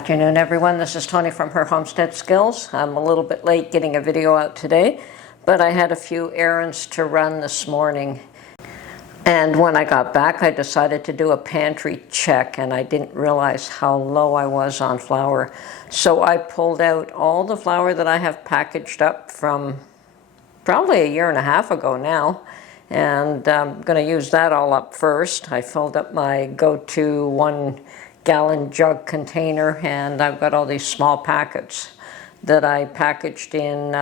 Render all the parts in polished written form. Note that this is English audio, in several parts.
afternoon, everyone. This is Tony from Her Homestead Skills. I'm a little bit late getting a video out today, but I had a few errands to run this morning. And when I got back, I decided to do a pantry check, and I didn't realize how low I was on flour. So I pulled out all the flour that I have packaged up from probably a year and a half ago now. And I'm going to use that all up first. I filled up my go-to 1-gallon jug container, and I've got all these small packets that I packaged in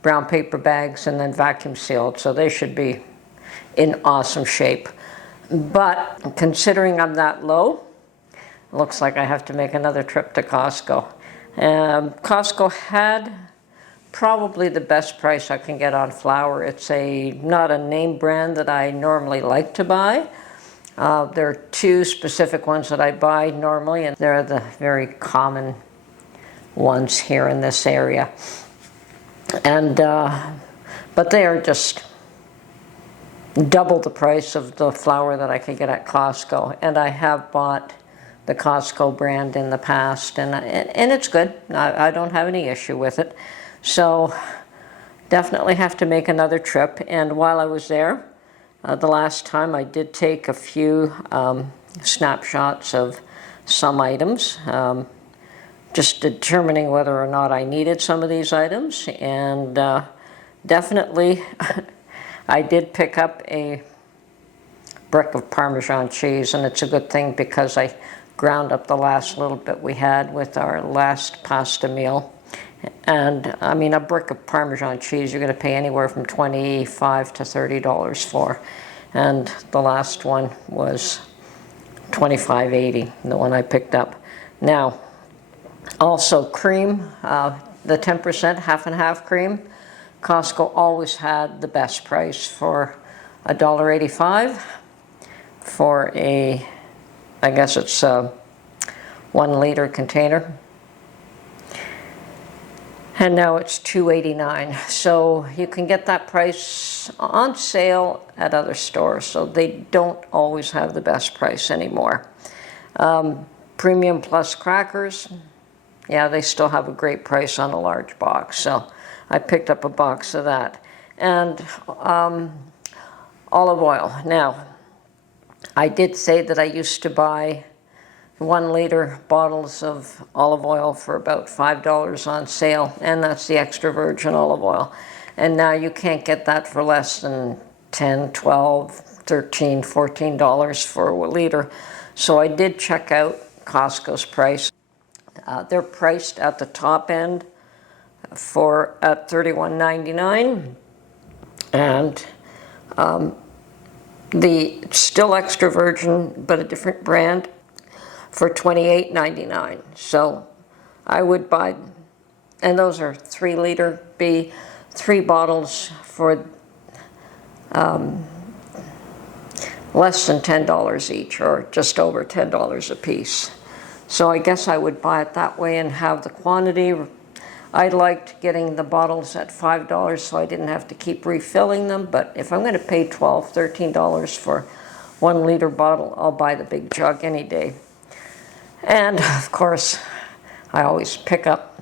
brown paper bags and then vacuum sealed. So they should be in awesome shape. But considering I'm that low, it looks like I have to make another trip to Costco. Costco had probably the best price I can get on flour. It's not a name brand that I normally like to buy. There are two specific ones that I buy normally, and they're the very common ones here in this area. And but they are just double the price of the flour that I could get at Costco. And I have bought the Costco brand in the past, and it's good. I don't have any issue with it. So definitely have to make another trip. And while I was there, the last time I did take a few snapshots of some items, just determining whether or not I needed some of these items. And definitely I did pick up a brick of Parmesan cheese, and it's a good thing because I ground up the last little bit we had with our last pasta meal. And I mean, a brick of Parmesan cheese you're going to pay anywhere from $25 to $30 for, and the last one was $25.80, the one I picked up. Now, also cream, the 10% half and half cream. Costco always had the best price for $1.85 for I guess it's a 1 liter container. And now it's $2.89. So you can get that price on sale at other stores. So they don't always have the best price anymore. Premium Plus crackers, yeah, they still have a great price on a large box. So I picked up a box of that. And olive oil. Now, I did say that I used to buy 1 liter bottles of olive oil for about $5 on sale, and that's the extra virgin olive oil. And now you can't get that for less than $10, $12, $13, $14 for a liter. So I did check out Costco's price. They're priced at the top end at $31.99, and the still extra virgin but a different brand for $28.99. So I would buy, and those are 3 liter, be 3 bottles for less than $10 each, or just over $10 a piece. So I guess I would buy it that way and have the quantity. I liked getting the bottles at $5 so I didn't have to keep refilling them, but if I'm going to pay $12, $13 for 1 liter bottle, I'll buy the big jug any day. And of course, I always pick up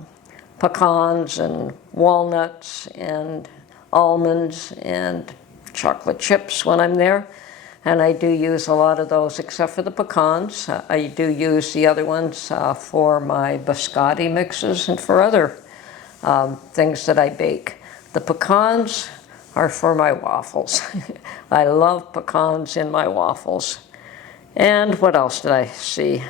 pecans and walnuts and almonds and chocolate chips when I'm there. And I do use a lot of those, except for the pecans. I do use the other ones for my biscotti mixes and for other things that I bake. The pecans are for my waffles. I love pecans in my waffles. And what else did I see?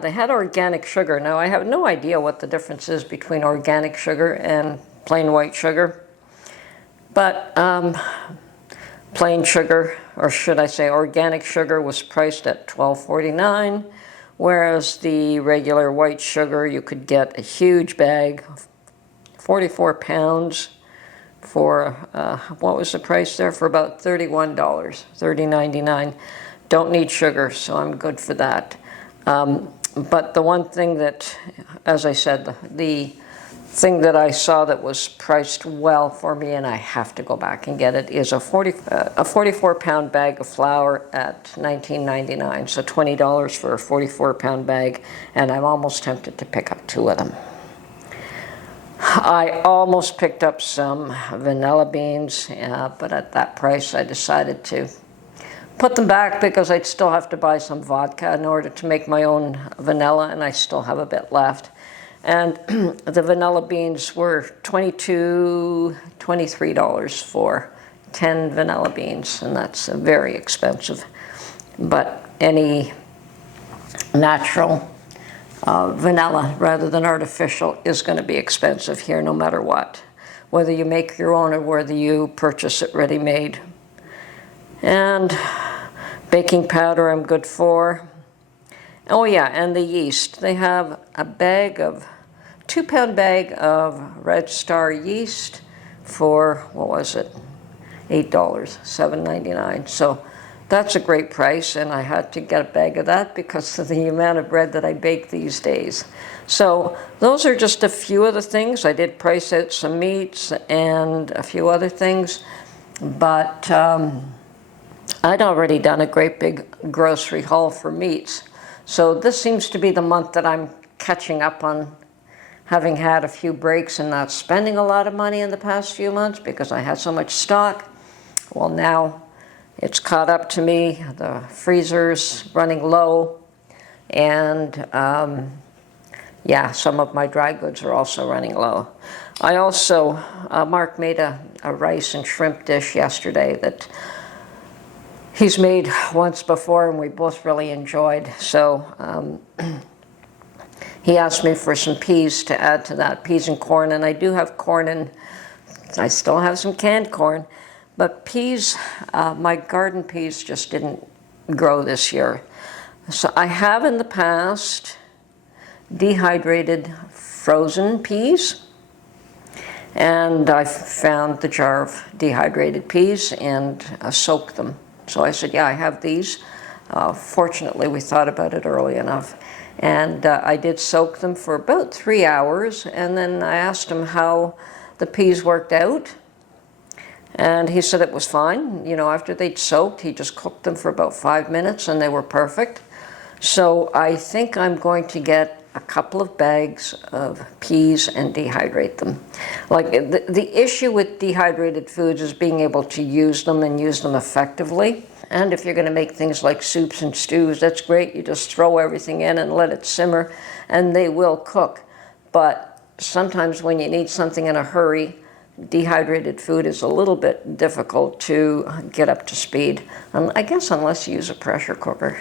They had organic sugar. Now, I have no idea what the difference is between organic sugar and plain white sugar. But plain sugar, or should I say organic sugar, was priced at $12.49, whereas the regular white sugar, you could get a huge bag, 44 pounds, for, what was the price there? For about $31, $30.99. Don't need sugar, so I'm good for that. But the one thing that, as I said, the thing that I saw that was priced well for me, and I have to go back and get it, is a 44-pound bag of flour at $19.99, so $20 for a 44-pound bag, and I'm almost tempted to pick up 2 of them. I almost picked up some vanilla beans, but at that price I decided to put them back because I'd still have to buy some vodka in order to make my own vanilla, and I still have a bit left. And the vanilla beans were $23 for 10 vanilla beans, and that's very expensive. But any natural vanilla rather than artificial is going to be expensive here no matter what, whether you make your own or whether you purchase it ready-made. And baking powder I'm good for. Oh yeah, and the yeast. They have a 2-pound bag of Red Star yeast for, what was it, $8, $7.99. So that's a great price, and I had to get a bag of that because of the amount of bread that I bake these days. So those are just a few of the things. I did price out some meats and a few other things, but I'd already done a great big grocery haul for meats. So this seems to be the month that I'm catching up on, having had a few breaks and not spending a lot of money in the past few months because I had so much stock. Well, now it's caught up to me. The freezer's running low, and yeah, some of my dry goods are also running low. I also, Mark made a rice and shrimp dish yesterday that he's made once before and we both really enjoyed. So he asked me for some peas to add to that, peas and corn, and I do have corn, and I still have some canned corn. But peas, my garden peas just didn't grow this year. So I have in the past dehydrated frozen peas, and I found the jar of dehydrated peas and soaked them. So I said, yeah, I have these. Fortunately, we thought about it early enough. And I did soak them for about 3 hours, and then I asked him how the peas worked out. And he said it was fine. You know, after they'd soaked, he just cooked them for about 5 minutes and they were perfect. So I think I'm going to get a couple of bags of peas and dehydrate them. Like the issue with dehydrated foods is being able to use them and use them effectively. And if you're going to make things like soups and stews, that's great. You just throw everything in and let it simmer and they will cook. But sometimes when you need something in a hurry, dehydrated food is a little bit difficult to get up to speed. I guess unless you use a pressure cooker.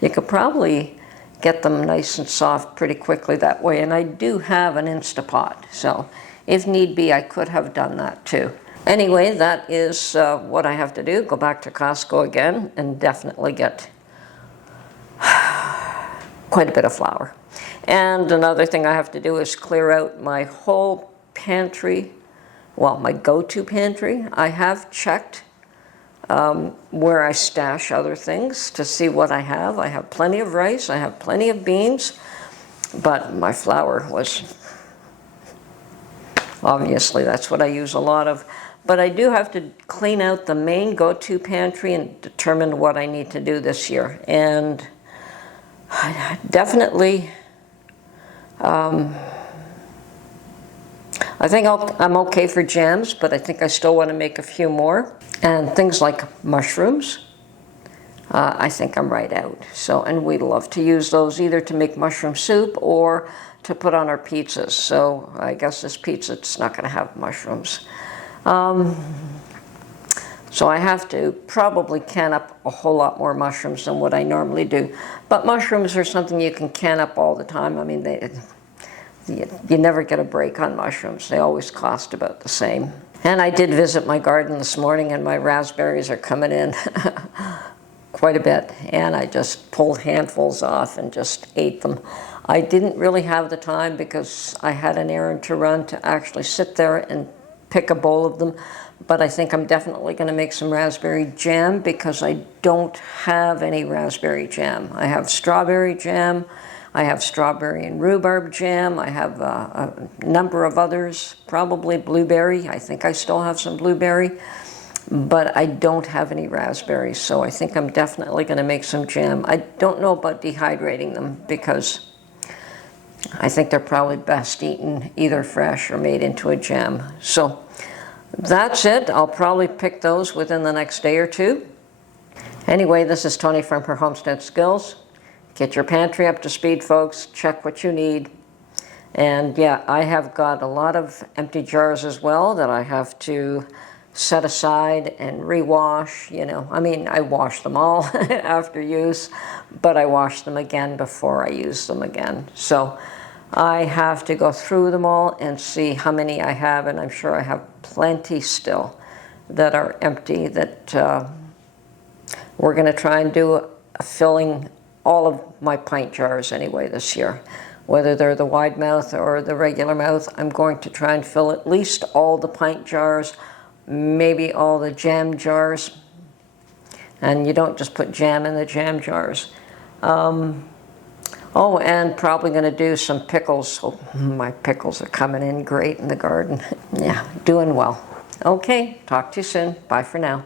You could probably get them nice and soft pretty quickly that way. And I do have an Instapot, so if need be, I could have done that too. Anyway, that is what I have to do. Go back to Costco again and definitely get quite a bit of flour. And another thing I have to do is clear out my whole pantry. Well, my go-to pantry. I have checked where I stash other things to see what I have. I have plenty of rice, I have plenty of beans, but my flour was, obviously that's what I use a lot of. But I do have to clean out the main go-to pantry and determine what I need to do this year. And definitely, I think I'm okay for jams, but I think I still want to make a few more. And things like mushrooms, I think I'm right out. So, and we love to use those either to make mushroom soup or to put on our pizzas. So I guess this pizza, it's not going to have mushrooms. So I have to probably can up a whole lot more mushrooms than what I normally do. But mushrooms are something you can can up all the time. I mean, you never get a break on mushrooms. They always cost about the same. And I did visit my garden this morning, and my raspberries are coming in quite a bit. And I just pulled handfuls off and just ate them. I didn't really have the time because I had an errand to run to actually sit there and pick a bowl of them. But I think I'm definitely going to make some raspberry jam because I don't have any raspberry jam. I have strawberry jam. I have strawberry and rhubarb jam. I have a number of others, probably blueberry. I think I still have some blueberry, but I don't have any raspberries, so I think I'm definitely going to make some jam. I don't know about dehydrating them because I think they're probably best eaten either fresh or made into a jam. So that's it. I'll probably pick those within the next day or two. Anyway, this is Tony from Her Homestead Skills. Get your pantry up to speed, folks. Check what you need. And yeah, I have got a lot of empty jars as well that I have to set aside and rewash. You know, I mean, I wash them all after use, but I wash them again before I use them again. So I have to go through them all and see how many I have, and I'm sure I have plenty still that are empty that we're going to try and do filling all of my pint jars anyway this year. Whether they're the wide mouth or the regular mouth, I'm going to try and fill at least all the pint jars, maybe all the jam jars. And you don't just put jam in the jam jars. Oh, and probably going to do some pickles. Oh, my pickles are coming in great in the garden. Yeah, doing well. Okay, talk to you soon. Bye for now.